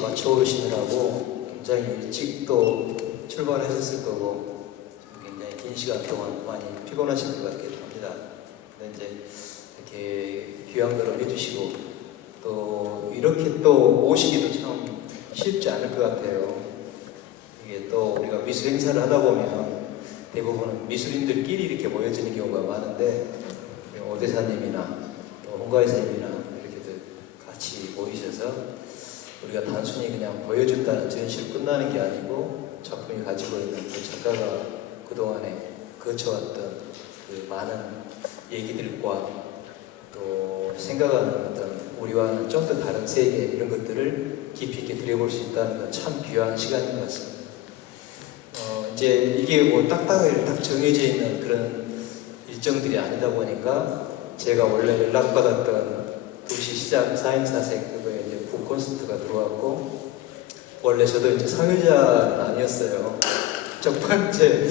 5시에 맞춰 오시느라고 굉장히 일찍 또 출발하셨을 거고 굉장히 긴 시간 동안 많이 피곤하실 것 같기도 합니다. 근데 이제 이렇게 귀한 걸음 해주시고 또 이렇게 또 오시기도 참 쉽지 않을 것 같아요. 이게 또 우리가 미술 행사를 하다 보면 대부분 미술인들끼리 이렇게 모여지는 경우가 많은데 오대사님이나 또 홍가희쌤이나 이렇게들 같이 모이셔서 우리가 단순히 그냥 보여준다는 전시로 끝나는 게 아니고 작품이 가지고 있는 그 작가가 그동안에 거쳐왔던 그 많은 얘기들과 또 생각하는 어떤 우리와는 좀 더 다른 세계 이런 것들을 깊이 있게 들여볼 수 있다는 건 참 귀한 시간인 것 같습니다. 이제 이게 뭐 딱딱하게 딱 정해져 있는 그런 일정들이 아니다 보니까 제가 원래 연락받았던 2시 시작 사행사색 그거에 이제 북콘서트가 들어왔고 원래 저도 이제 사회자는 아니었어요. 첫 번째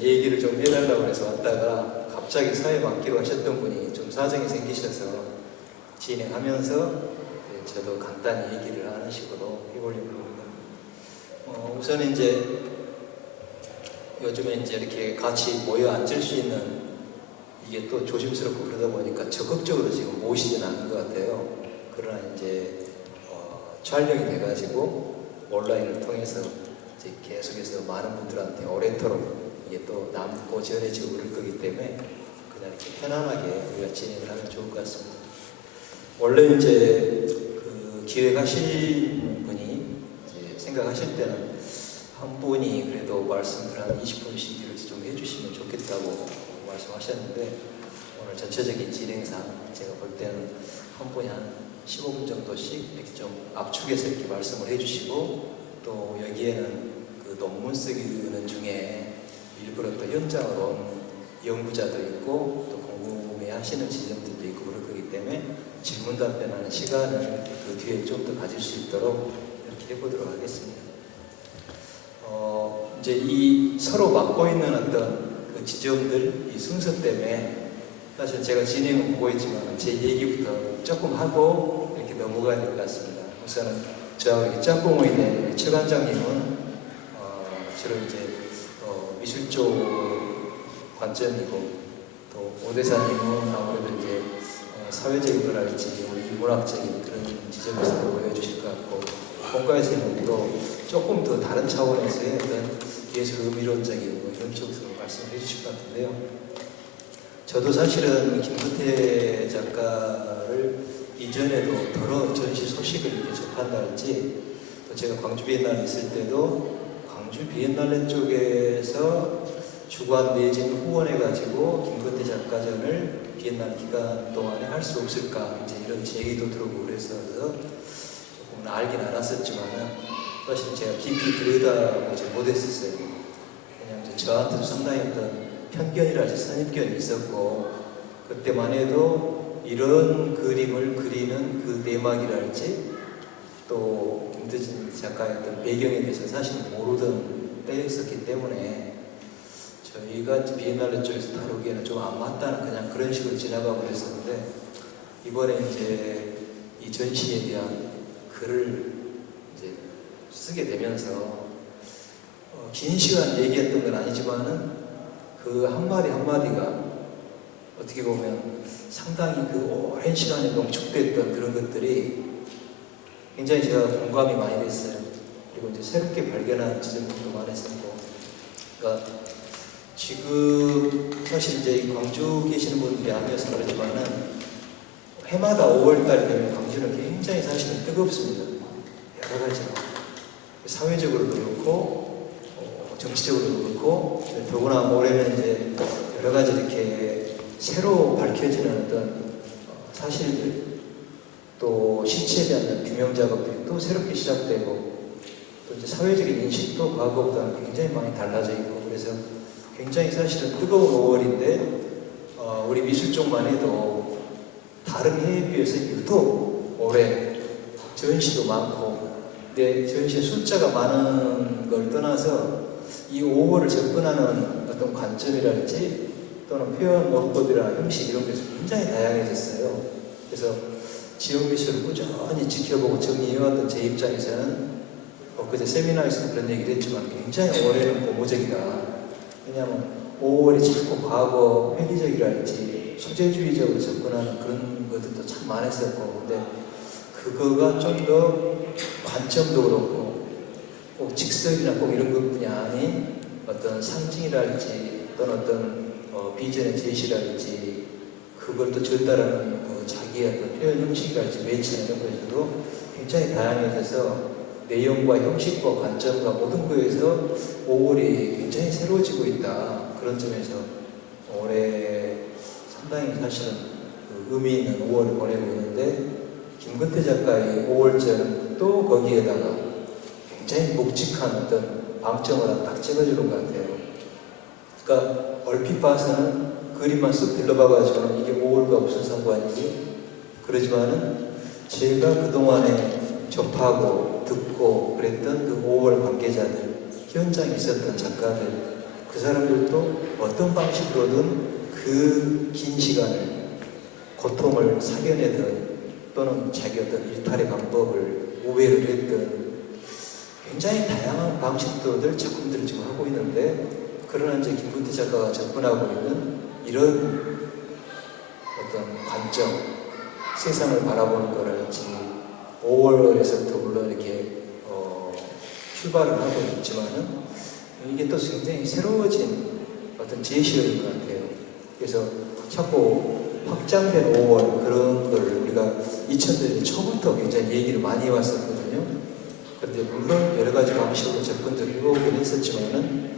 얘기를 좀 해달라고 해서 왔다가 갑자기 사회 맡기로 하셨던 분이 좀 사정이 생기셔서 진행하면서 저도 간단히 얘기를 하는 식으로 해보려고 합니다. 우선 이제 요즘에 이제 이렇게 같이 모여 앉을 수 있는 이게 또 조심스럽고 그러다 보니까 적극적으로 지금 모시진 않는 것 같아요. 그러나 이제 촬영이 돼가지고 온라인을 통해서 이제 계속해서 많은 분들한테 오래도록 이게 또 남고 전해지고 그럴 거기 때문에 그냥 이렇게 편안하게 우리가 진행을 하면 좋을 것 같습니다. 원래 이제 그 기획하신 분이 이제 생각하실 때는 한 분이 그래도 말씀을 한 20분씩 이렇게 좀 해주시면 좋겠다고 말씀하셨는데 오늘 전체적인 진행상 제가 볼 때는 한 분이 한 15분 정도씩 이렇게 좀 압축해서 이렇게 말씀을 해주시고 또 여기에는 그 논문 쓰기는 중에 일부러 또 현장으로 온 연구자도 있고 또 궁금해하시는 지점들도 있고 그럴 거기 때문에 질문 답변하는 시간을 그 뒤에 좀 더 가질 수 있도록 이렇게 해보도록 하겠습니다. 이제 이 서로 맡고 있는 어떤 그 지점들, 이 순서 때문에 사실 제가 진행은 보고 있지만 제 얘기부터 조금 하고 이렇게 넘어가야 될 것 같습니다. 우선은 저하고 이렇게 짝꿍 모임의 최 관장님은 주로 이제 미술 쪽 관점이고 또 오대사님은 아무래도 이제 사회적인 거랄지 인문학적인 그런 지점에서 보여주실 것 같고 홍가희쌤은 또 조금 더 다른 차원에서의 어떤 예술 의미론적인 뭐 이런 쪽에서 말씀해 주실 것 같은데요. 저도 사실은 김근태 작가를 이전에도 여러 전시 소식을 이렇게 접한다 할지 또 제가 광주 비엔날레 있을 때도 광주 비엔날레 쪽에서 주관 내지는 후원해가지고 김근태 작가전을 비엔날레 기간 동안에 할 수 없을까 이제 이런 제의도 들어오고 그래서 조금 알긴 알았었지만은 사실 제가 깊이 들여다보지 못했었어요. 왜냐하면 저한테도 상당히 어떤 편견이랄지 선입견이 있었고 그때만 해도 이런 그림을 그리는 그 내막이랄지 또 김대진 작가의 어떤 배경에 대해서 사실 모르던 때였었기 때문에 저희가 비엔날레 쪽에서 다루기에는 좀 안 맞다는 그냥 그런 식으로 지나가고 그랬었는데 이번에 이제 이 전시에 대한 글을 이제 쓰게 되면서 긴 시간 얘기했던 건 아니지만은 그 한마디 한마디가 어떻게 보면 상당히 그 오랜 시간에 농축됐던 그런 것들이 굉장히 제가 공감이 많이 됐어요. 그리고 이제 새롭게 발견한 지점들도 많았었고 그러니까 지금 사실 이제 광주 계시는 분들이 아니어서 그러지만은 해마다 5월달 되면 광주는 굉장히 사실은 뜨겁습니다. 여러 가지로 사회적으로도 그렇고 정치적으로도 그렇고 더구나 올해는 이제 여러 가지 이렇게 새로 밝혀지는 어떤 사실들 또 시체에 대한 규명 작업들이 또 새롭게 시작되고 또 이제 사회적인 인식도 과거보다 굉장히 많이 달라져 있고 그래서 굉장히 사실은 뜨거운 5월인데 우리 미술 쪽만 해도 다른 해에 비해서 유독 올해 전시도 많고 근데 전시의 숫자가 많은 걸 떠나서 이 5월을 접근하는 어떤 관점이랄지 또는 표현 방법이나 형식 이런 게 굉장히 다양해졌어요. 그래서 지역 미술을 꾸준히 지켜보고 정리해왔던 제 입장에서는 그제 세미나에서도 그런 얘기를 했지만 굉장히 올해는 고무적이다. 왜냐하면 5월이 자꾸 과거 회귀적이랄지 소재주의적으로 접근하는 그런 것들도 참 많았었고, 근데 그거가 좀 더 관점도 그렇고 꼭 직설이나 꼭 이런 것뿐이 아닌 어떤 상징이랄지 또는 어떤 비전의 제시랄지 그걸 또 전달하는 자기의 어떤 표현 형식이랄지 매체 이런 것들도 굉장히 다양해져서 내용과 형식과 관점과 모든 거에서 5월이 굉장히 새로워지고 있다. 그런 점에서 올해 상당히 사실은 의미 있는 5월을 보내고 있는데, 김근태 작가의 5월절은 또 거기에다가 굉장히 묵직한 어떤 방점을 딱 찍어주는 것 같아요. 그러니까 얼핏 봐서는 그림만 쓱 들러봐가지고 이게 5월과 무슨 상관이지? 그러지만은 제가 그동안에 접하고 듣고 그랬던 그 5월 관계자들, 현장에 있었던 작가들, 그 사람들도 어떤 방식으로든 그 긴 시간을 고통을 사견내든 또는 자기 어떤 일탈의 방법을 우회를 했든 굉장히 다양한 방식들을 작품들을 지금 하고 있는데, 그러나 이제 김근태 작가가 접근하고 있는 이런 어떤 관점, 세상을 바라보는 거랄지 5월에서부터 물론 이렇게 출발을 하고 있지만은 이게 또 굉장히 새로워진 어떤 제시어인 것 같아요. 그래서 자꾸 확장된 5월 그런 걸 우리가 2000년대 초부터 굉장히 얘기를 많이 해왔었거든요. 그런데 물론 여러 가지 방식으로 접근을 해보긴 했었지만은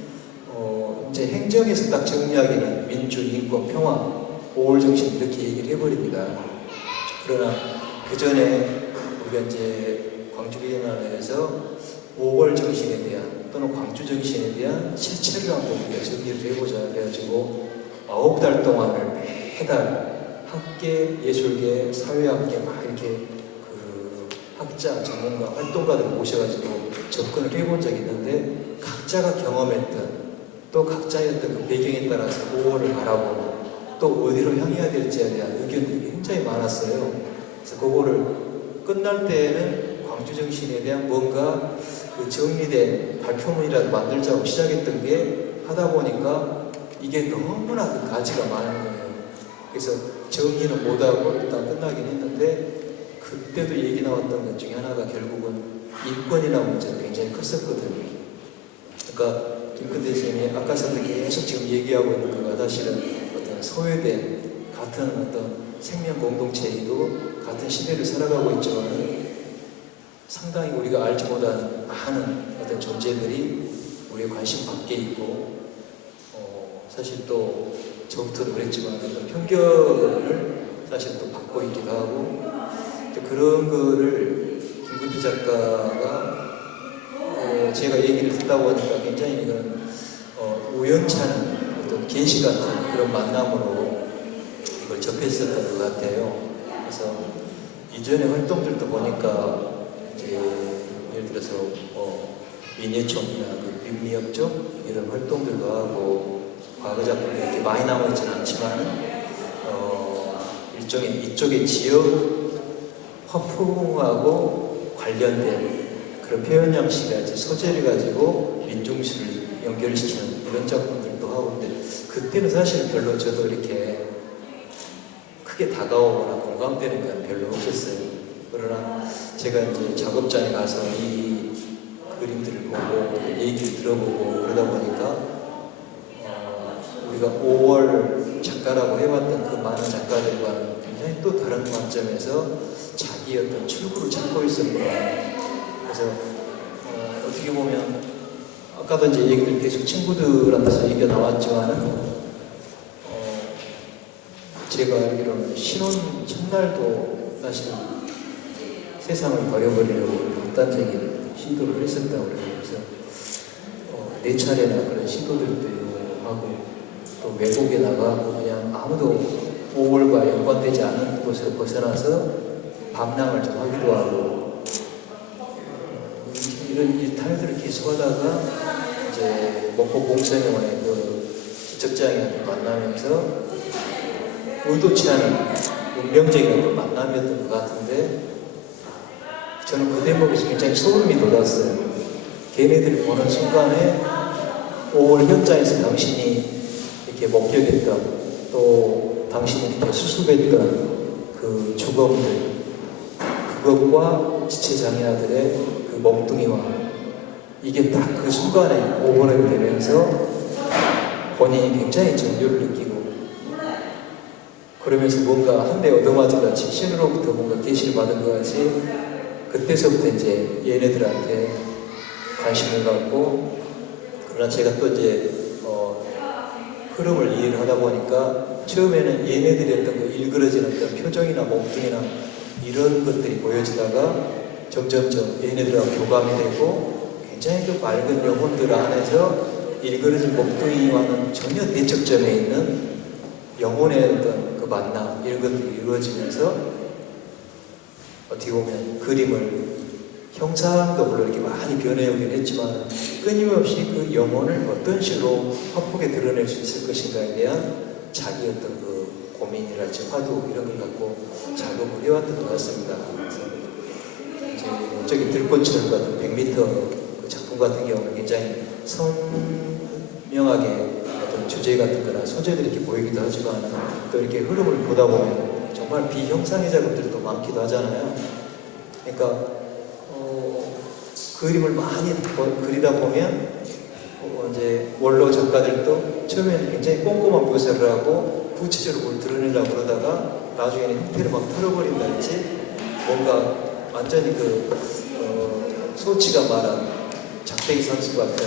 이제 행정에서 딱 정리하기는 민주, 인권, 평화, 5월 정신 이렇게 얘기를 해버립니다. 그러나 그 전에 우리가 이제 광주비엔날레에서 5월 정신에 대한 또는 광주 정신에 대한 실체를 한번 우리가 정리를 해보자 해가지고 9달 동안을 매달 학계, 예술계, 사회학계 막 이렇게 그 학자, 전문가, 활동가들을 모셔가지고 접근을 해본 적이 있는데, 각자가 경험했던 또 각자의 어떤 그 배경에 따라서 5월을 바라보고 또 어디로 향해야 될지에 대한 의견들이 굉장히 많았어요. 그래서 그거를 끝날 때에는 광주 정신에 대한 뭔가 그 정리된 발표문이라도 만들자고 시작했던 게 하다 보니까 이게 너무나 그 가지가 많은 거예요. 그래서 정리는 못하고 일단 끝나긴 했는데, 그때도 얘기 나왔던 것 중에 하나가 결국은 인권이라는 문제가 굉장히 컸었거든요. 그러니까 김근태 선생님이 아까서부터 계속 지금 얘기하고 있는 거가 사실은 어떤 소외된 같은 어떤 생명 공동체이고 같은 시대를 살아가고 있지만 상당히 우리가 알지 못한 많은 어떤 존재들이 우리의 관심 밖에 있고, 사실 또 저부터도 그랬지만 어떤 편견을 사실 또 받고 있기도 하고, 그런 거를 김근태 작가가 제가 얘기를 듣다 보니까 굉장히 이건 우연찮은 어떤 계시 같은 그런 만남으로 이걸 접했었던 것 같아요. 그래서 이전의 활동들도 보니까 이제 예를 들어서 미니어처나 그 빅리업 쪽 이런 활동들도 하고, 과거 작품이 이렇게 많이 남아있지는 않지만 일종의 이쪽의 지역 화풍하고 관련된 그런 표현 양식이랄지 소재를 가지고 민중시를 연결시키는 이런 작품들도 하고, 근데 그때는 사실 별로 저도 이렇게 크게 다가오거나 공감되는 건 별로 없었어요. 그러나 제가 이제 작업장에 가서 이 그림들을 보고 얘기를 들어보고 그러다 보니까 우리가 5월 작가라고 해왔던 그 많은 작가들과는 굉장히 또 다른 관점에서 자기 어떤 출구를 찾고 있었구나. 그래서 어떻게 보면 아까도 이제 얘기들 계속 친구들한테서 얘기가 나왔지만 제가 알기로는 신혼 첫날도 사실 세상을 버려버리려고 극단적인 시도를 했었다고 그래요. 그래서 4차례나 그런 시도들도 하고 또 외국에 나가고 그냥 아무도 5월과 연관되지 않은 곳을 벗어나서 밤랑을 좀 하기도 하고 이런 일탈들을 계속하다가 이제 목포 공성영원의 그 지적장애한테 만나면서 의도치 않은 운명적인 어떤 만남이었던 것 같은데 저는 그 대목에서 굉장히 소름이 돋았어요. 걔네들이 보는 순간에 5월 현장에서 당신이 이렇게 목격했던 또 당신이 이렇게 수습했던 그 죽음들 그것과 지체장애아들의 그 몽둥이와 이게 딱 그 순간에 오버랩 되면서 본인이 굉장히 정교를 느끼고 그러면서 뭔가 한 대 얻어맞은 같이 신으로부터 뭔가 계시를 받은 것 같이 그때서부터 이제 얘네들한테 관심을 갖고 그러나 제가 또 이제 흐름을 이해를 하다 보니까 처음에는 얘네들이 했던 그 일그러진 어떤 표정이나 몸뚱이나 이런 것들이 보여지다가 점점점 얘네들하고 교감이 되고 굉장히 그 맑은 영혼들 안에서 일그러진 몸뚱이와는 전혀 대척점에 있는 영혼의 어떤 그 만남 이런 것들이 이루어지면서 어떻게 보면 그림을 형상도 물론 이렇게 많이 변해오긴 했지만 끊임없이 그 영혼을 어떤 식으로 화폭에 드러낼 수 있을 것인가에 대한 자기 어떤 그 고민이랄지 화두 이런 걸 갖고 작업을 해왔던 것 같습니다. 그래서 이제 저기 들꽃처럼 같은 100m 그 작품 같은 경우는 굉장히 선명하게 어떤 주제 같은 거나 소재들이 이렇게 보이기도 하지만 또 이렇게 흐름을 보다 보면 정말 비형상의 작업들도 많기도 하잖아요. 그러니까 그림을 많이 그리다 보면 이제 원로 작가들도 처음에는 굉장히 꼼꼼한 묘사를 하고 구체적으로 뭘 드러내려고 그러다가 나중에는 형태를 막 털어버린다든지 뭔가 완전히 그 소치가 말한 작대기 선수 같은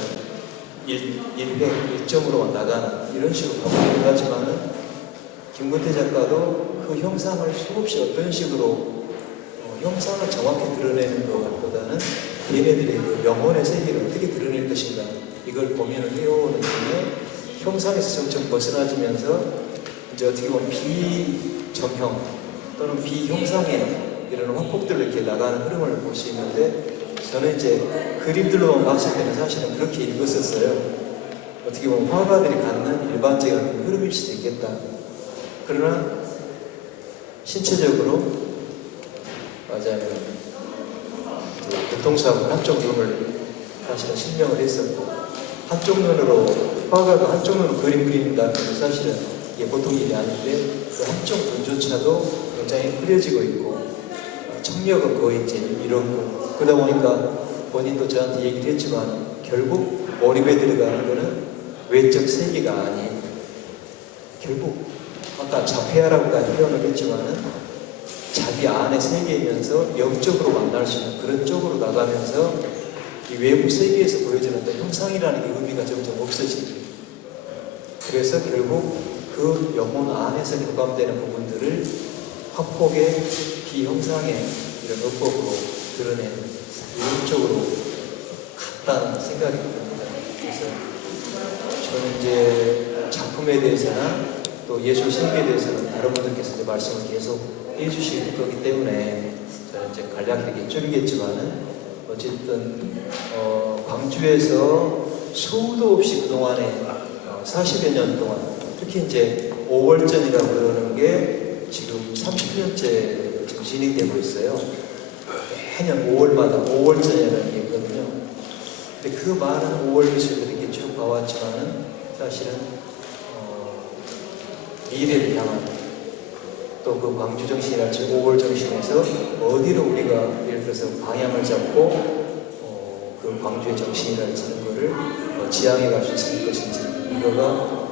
일점으로만 나가는 이런 식으로 가보기도 하지만은 김근태 작가도 그 형상을 수없이 어떤 식으로 형상을 정확히 드러내는 것보다는 얘네들이 그 영혼의 세계를 어떻게 드러낼 것인가 이걸 고민을 해오는 중에 형상에서 점점 벗어나지면서 이제 어떻게 보면 비정형 또는 비형상의 이런 화폭들로 이렇게 나가는 흐름을 볼 수 있는데 저는 이제 그림들로만 봤을 때는 사실은 그렇게 읽었었어요. 어떻게 보면 화가들이 갖는 일반적인 흐름일 수도 있겠다. 그러나 신체적으로 맞아요. 교통사고 한쪽 눈을 사실은 실명을 했었고 한쪽 눈으로 화가가 한쪽 눈으로 그림 그린다는 건 사실은 이게 보통 일이 아닌데 그 한쪽 눈조차도 굉장히 흐려지고 있고 청력은 거의 이제 이런 거 그러다 보니까 본인도 저한테 얘기를 했지만 결국 몰입에 들어가는 거는 외적 세계가 아닌 결국 아까 자폐아라고까지 표현을 했지만은 자기 안의 세계이면서 영적으로 만날 수 있는 그런 쪽으로 나가면서 이 외부 세계에서 보여지는 어떤 형상이라는 게 의미가 점점 없어지고 그래서 결국 그 영혼 안에서 교감되는 부분들을 화폭의 비형상의 이런 어법으로 드러내는 이런 쪽으로 갔다는 생각이 듭니다. 그래서 저는 이제 작품에 대해서나 또 예술 생계에 대해서는 다른 분들께서 이제 말씀을 계속 해주실 거기 때문에 저는 이제 간략히 이렇게 줄이겠지만은 어쨌든 광주에서 수도 없이 그동안에 40여 년 동안 특히 이제 5월전이라고 그러는 게 지금 30년째 지금 진행되고 있어요. 매년 5월마다 5월전이라는 게 있거든요. 근데 그 많은 5월 미술들을 이렇게 쭉 봐왔지만은 사실은 미래를 향한 또 그 광주 정신이랄지 5월 정신에서 어디로 우리가 예를 들어서 방향을 잡고 그 광주의 정신이랄지 이런 거를 지향해 갈 수 있을 것인지 이거가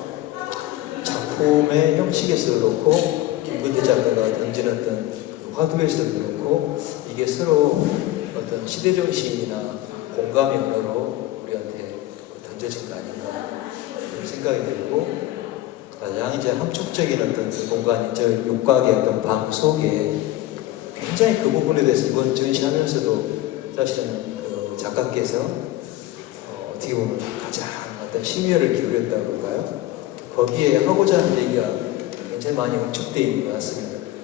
작품의 형식에서도 그렇고 김근태 작가가 던진 어떤 그 화두에서도 그렇고 이게 서로 어떤 시대 정신이나 공감의 언어로 우리한테 던져진 거 아닌가 그런 생각이 들고 가장 이제 함축적인 어떤 그 공간이 저 육각의 어떤 방 속에 굉장히 그 부분에 대해서 이번 전시하면서도 사실은 그 작가께서 어떻게 보면 가장 어떤 심혈을 기울였다고 할까요? 거기에 하고자 하는 얘기가 굉장히 많이 응축되어 있는 것 같습니다.